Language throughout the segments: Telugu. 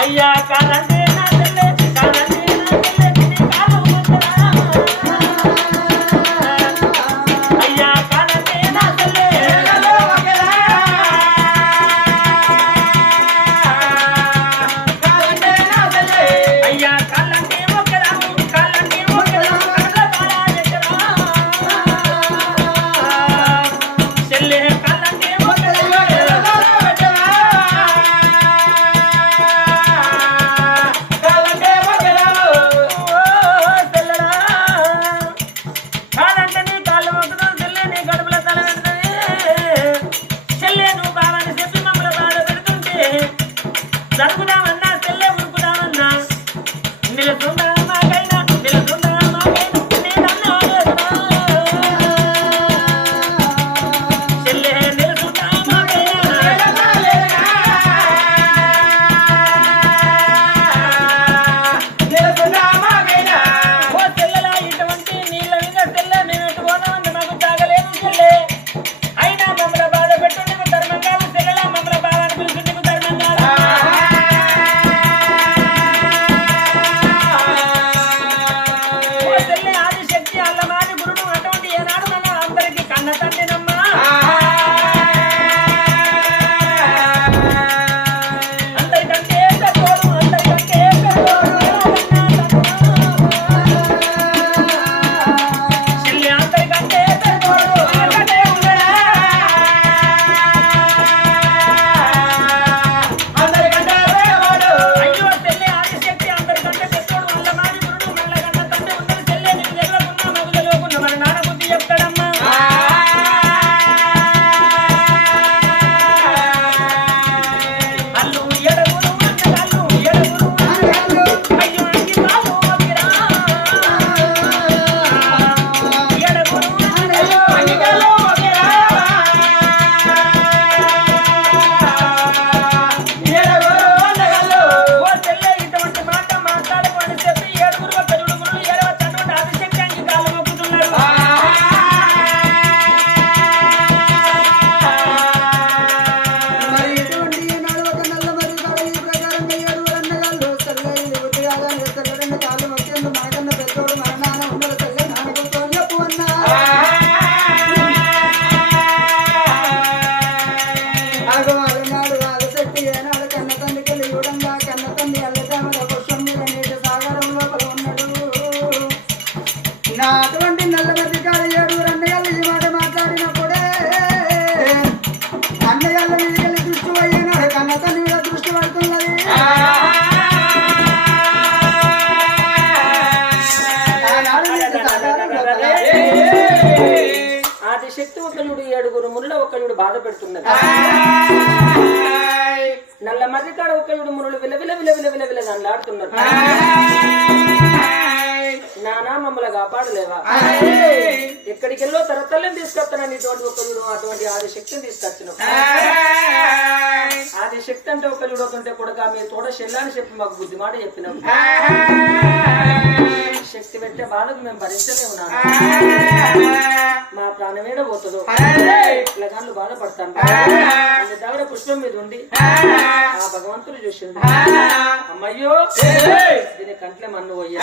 అయ్యా కాదంటే నా తెల్లే కాదంటే నా తెల్లే నీ కాలు ముద్దరా అయ్యా కాదంటే నా తెల్లే అయ్యా కాళ్ళంటే ఒకరాము కాళ్ళంటే ఒకరాము కళ్ళ బాగా చెట్టరా చెల్లె కాళ్ళంటే ఒకరాము జరుగుదామన్నా తెల్లే ఉరుకుదామన్నా నిలుతుందా మాకైనా నిలుతుందా మాకైనా నేనన్నా చెల్లె నిలుతుందా మాకైనా నిలుతుందా మాకైనా ఓ తెల్లలా ఇటువంటి నీళ్ళ మీద తెల్లే మేము ఎటు పోదామని మాకు తాగలేదు చెల్లె అయినా మమ్మల్ని బాధ పెట్టు నీకు ధర్మంగా తెల్లలా మమ్మల్ని బాధ అనిపించు నీకు ధర్మంగా అటువంటి నల్లమతి కాదు ఏడుగురు అన్నయ్యలు ఈ మాట మాట్లాడినప్పుడే అన్నయ్యల మీద దృష్టి పోయినాడు కన్న తల్లి మీద దృష్టి పడుతున్నది ఆదిశక్తి ఒకయుడు ఏడుగురు మునుల ఒకయుడు బాధ పెడుతున్నది నల్ల మధ్యకాడ ఒకయుడు మునులు విలవిల విలవిల విలవిల దాంట్లాడుతున్నారు నానా మమ్మల్ని కాపాడలేవా ఎక్కడికెళ్ళో తరతల్ని తీసుకొస్తానని ఇటువంటి ఒకయుడు అటువంటి ఆదిశక్తిని తీసుకొచ్చినావు ఆదిశక్తి అంటే ఒకయుడు అవుతుంటే కూడా మీ తోడ శల్లాని చెప్పి మాకు బుద్ధి మాట చెప్పినావు శక్తి పెట్టే బాధకు మేము భరించలేము నాన్న మా ప్రాణమేడ పోతుందో పిల్లగాళ్ళు బాధపడతాను దగ్గర పుష్పం మీద ఉండి ఆ భగవంతుడు చూసింది అమ్మయ్యో దీని కంట్లే మన్ను పోయ్యా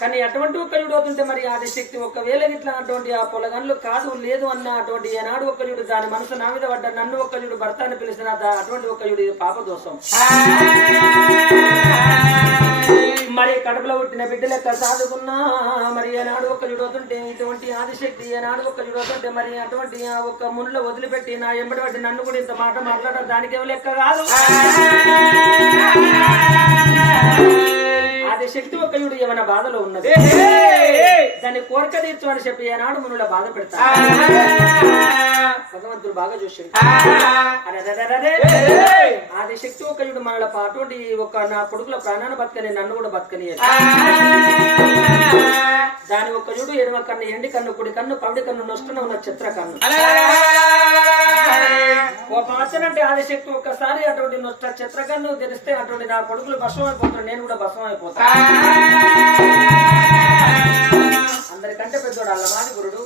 కానీ అటువంటి ఒక్కరుడు అవుతుంటే మరి ఆదిశక్తి ఒకవేళ ఇట్లా అటువంటి ఆ పొలగన్లు కాదు లేదు అన్న అటువంటి ఏనాడు ఒక్కరుడు దాని మనసు నా మీద పడ్డ నన్ను ఒక్కరుడు భర్త అని పిలిచిన అటువంటి ఒక్కరుడు పాప దోషం మరి కడుపులో పుట్టిన బిడ్డ లెక్క సాదుకున్నా మరి ఏనాడు ఒక్క జుడవుతుంటే ఇటువంటి ఆదిశక్తి ఏనాడు ఒక్క జుడవుతుంటే మరి అటువంటి ఒక్క ముళ్ళ వదిలిపెట్టి నా ఎంబడి పట్టి నన్ను కూడా ఇంత మాట మాట్లాడడం దానికేమో లెక్క కాదు ఆదిశక్తి ఒక్కయుడు ఏమైనా బాధలో ఉన్నది దాన్ని కోరిక తీర్చు అని చెప్పి ఏనాడు మునుల బాధ పెడతా భగవంతుడు బాగా చూసాడు ఆదిశక్తి ఒక్కయుడు మనల అటువంటి ఒక నా కొడుకుల ప్రాణాన్ని బతకని నన్ను కూడా బతకని దాని ఒక్క చూడు ఎడమ కన్ను ఎండి కన్ను కుడి కన్ను పవిడి కన్ను నొస్తున్న ఉన్న చిత్ర కన్ను ఒక వచ్చనంటే ఆదిశక్తి ఒక్కసారి అటువంటి నొష్ట చిత్ర కన్ను తెలిస్తే అటువంటి నా కొడుకులు భస్మం అయిపోతాడు నేను కూడా భస్మం అయిపోతాను అందరికంటే పెద్దోడు అల్లమాది గురుడు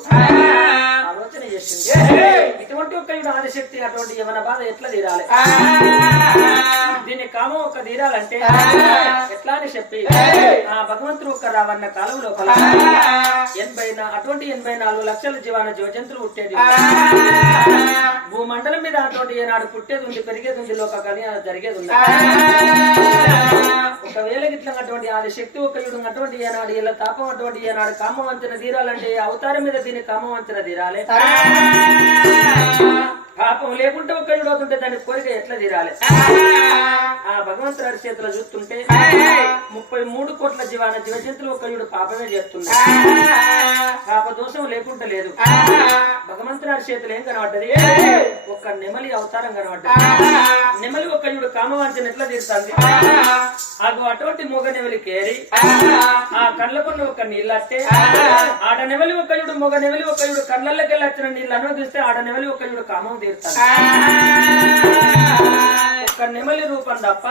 ఆలోచన చేసింది అటువంటి ఒక యుడు ఆదిశక్తి అటువంటి యవన బాధ ఎట్లా తీరాలి దీని కామం ఒక తీరాలంటే ఎట్లా అని చెప్పి ఆ భగవంతుడు ఒక రావన్న కాలం లోపల 84 లక్షల జీవాన జీవజంతువులు పుట్టేది భూమండలం మీద అటువంటి ఏనాడు పుట్టేది ఉంది పెరిగేది ఉంది లోక కానీ అది జరిగేది ఉంది ఒకవేళ గిట్ల అటువంటి ఆది శక్తి ఒక యుడు అటువంటి ఏనాడు ఇలా తాపం అటువంటి ఏనాడు కామం వంచన తీరాలంటే అవతారం మీద దీని కామం వంచన తీరాలి పాపం లేకుంటే ఒక యుడు అవుతుంటే దాని కోరిక ఎట్లా తీరాలి ఆ భగవంతుడి చేతిలో చూస్తుంటే 33 కోట్ల జీవాన జీవజంతువులు ఒక యుడు పాపమే చేస్తుంది పాప దోషం లేకుండా లేదు భగవంతుడి చేతులు ఏం కనబడ్డది ఒక నెమలి అవతారం కనబడ్డది నెమలి ఒక యుడు కామవాంఛన ఎట్లా తీరుతుంది అటువంటి మూగ నెమలి కేరి ఆ కళ్ళకున్న ఒక నీళ్ళట్టే ఆడ నెమలి ఒక యుడు మూగ నెమలి ఒక యుడు కళ్ళకి వెళ్ళి వచ్చిన నీళ్ళు అనుమతిస్తే ఆడ నెమలి ఒక యుడు కామం తీరుతాడు ఒక నెమలి రూపం తప్ప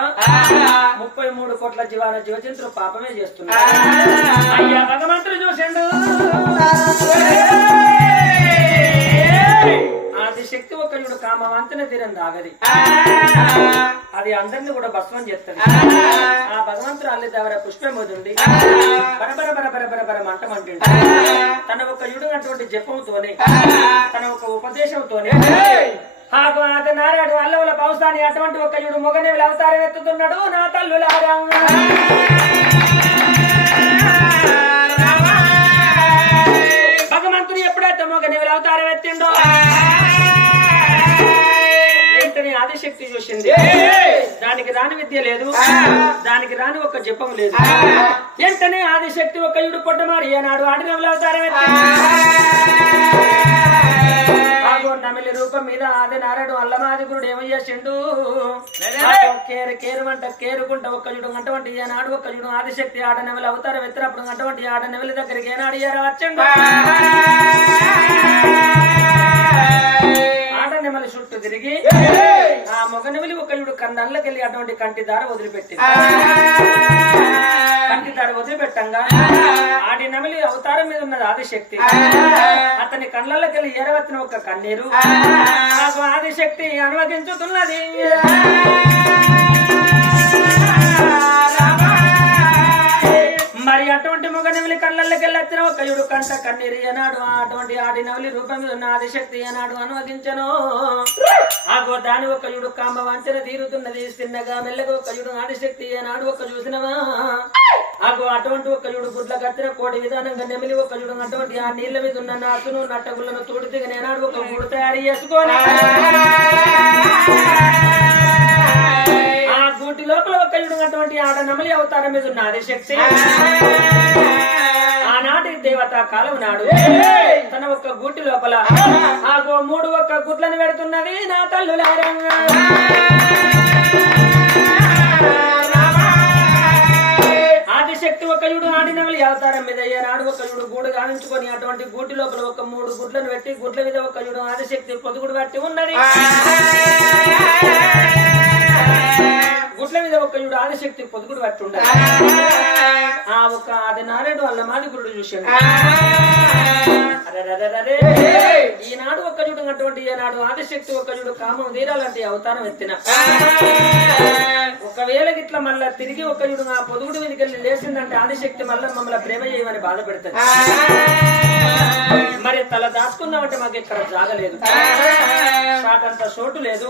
33 కోట్ల జీవాన జీవజంతులు పాపమే చేస్తున్నారు అయ్యా భగవంతుడు చూసిండు ఆది శక్తి ఒక యుడు కామవంతన తీరం దాగది అది అందరిని కూడా భస్మం చేస్తుంది ఆ భగవంతుడు అల్లి దగ్గర పుష్పముండి బరబర బరబర బరబర మంటమంటుండే తన ఒక యుడు అటువంటి జపంతోనే తన ఒక ఉపదేశంతోనే నారాయణ అల్లవుల పౌసాని అటువంటి ఒక యుడు మొగనేవులు అవతారం ఎత్తుతున్నాడు నా తల్లులారా భగవంతుడు ఎప్పుడైతే మొగనేవులు అవతారం ఎత్తిండో వెంటనే ఆదిశక్తి చూసింది దానికి రాని విద్య లేదు దానికి రాని ఒక జపం లేదు వెంటనే ఆదిశక్తి ఒక యుడు పొట్టమారి ఏనాడు ఆడినవులు అవతారం ఎత్తిండు నమిలి రూపం మీద ఆది నారాయణ అల్లమాదిగురుడు ఏమయ్యేసిండు కేరుమంట కేరుకుంట ఒక్క యుడు అటువంటి ఏనాడు ఒక్క యుడు ఆదిశక్తి ఆడ నెవలి అవతారం ఎత్తినప్పుడు అటువంటి ఆడ నెవలి దగ్గరికి ఏనాడు ఏరా వచ్చండు ఆడ నెమలి చుట్టూ తిరిగి ఆ మొగ నెమలి ఒక యుడు కన్నళ్ళకెళ్ళి అటువంటి కంటి దార వదిలిపెట్టి కంటి దార వదిలిపెట్టంగా ఆడి నెమలి అవతారం మీద ఉన్నది ఆదిశక్తి అతని కళ్ళకెళ్ళి ఏరవచ్చిన ఒక కన్నీరు నాకు ఆదిశక్తి అనుమతించుతున్నది మరి అటువంటి మొగ నెమలి కళ్ళకెళ్ళి వచ్చిన ఒక యుడు కంట కన్నీరు ఏనాడు అటువంటి ఆడి నెమలి రూపం మీద ఉన్న ఆదిశక్తి ఏనాడు అనుమతించను ఆగో దాని ఒక యుడు కామ వంచన తీరుతున్నది చిన్నగా మెల్లగా ఒక యుడు ఆదిశక్తి ఏనాడు ఒక చూసినవా ఆగో అటువంటి ఒక యుడు గుడ్ల కత్తిన కోటి విధానంగా నెమిలి ఒక యుడు అటువంటి ఆ నీళ్ల మీద ఉన్న నాసును నట్టగుళ్లను తోడు దిగిన ఏనాడు ఒక గూడు తయారు చేసుకొని ఆ గూటి లోపల ఒక యుడు అటువంటి ఆడ నెమలి అవతారం మీద ఉన్న ఆదిశక్తి ఆనాటి దేవతా కాలం నాడు తన ఒక్క గూటి లోపల ఆగో 3 ఒక్క గుడ్లను పెడుతున్నది నా తల్లులారా ఆదిశక్తి ఒక యుడు ఆడినవలి అవతారం మీద ఏనాడు ఒక యుడు గూడు గావించుకొని అటువంటి గూటి లోపల ఒక 3 గుడ్లను పెట్టి గుడ్ల మీద ఒక యుడు ఆదిశక్తి పొదుగుడు పట్టి ఉన్నది గుడ్ల మీద ఒక యుడు ఆదిశక్తి పొదుగుడు పట్టి ఉండదు ఆ ఒక ఆది నారాయణ వల్ల మాదిగురుడు చూశాడు ఈనాడు ఒక యుడు అటువంటి ఈనాడు ఆదిశక్తి ఒక యుడు కామం తీరాలంటే అవతారం ఎత్తిన ఒకవేళ గిట్ల మళ్ళా తిరిగి ఒక యుడు ఆ పొదుగుడు మీదకి వెళ్ళి లేచిందంటే ఆదిశక్తి మళ్ళా మమ్మల్ని ప్రేమ చేయమని బాధ పెడతాడు మరి తల దాచుకుందామంటే మాకు ఇక్కడ జాగలేదు షాట్ అంత చోటు లేదు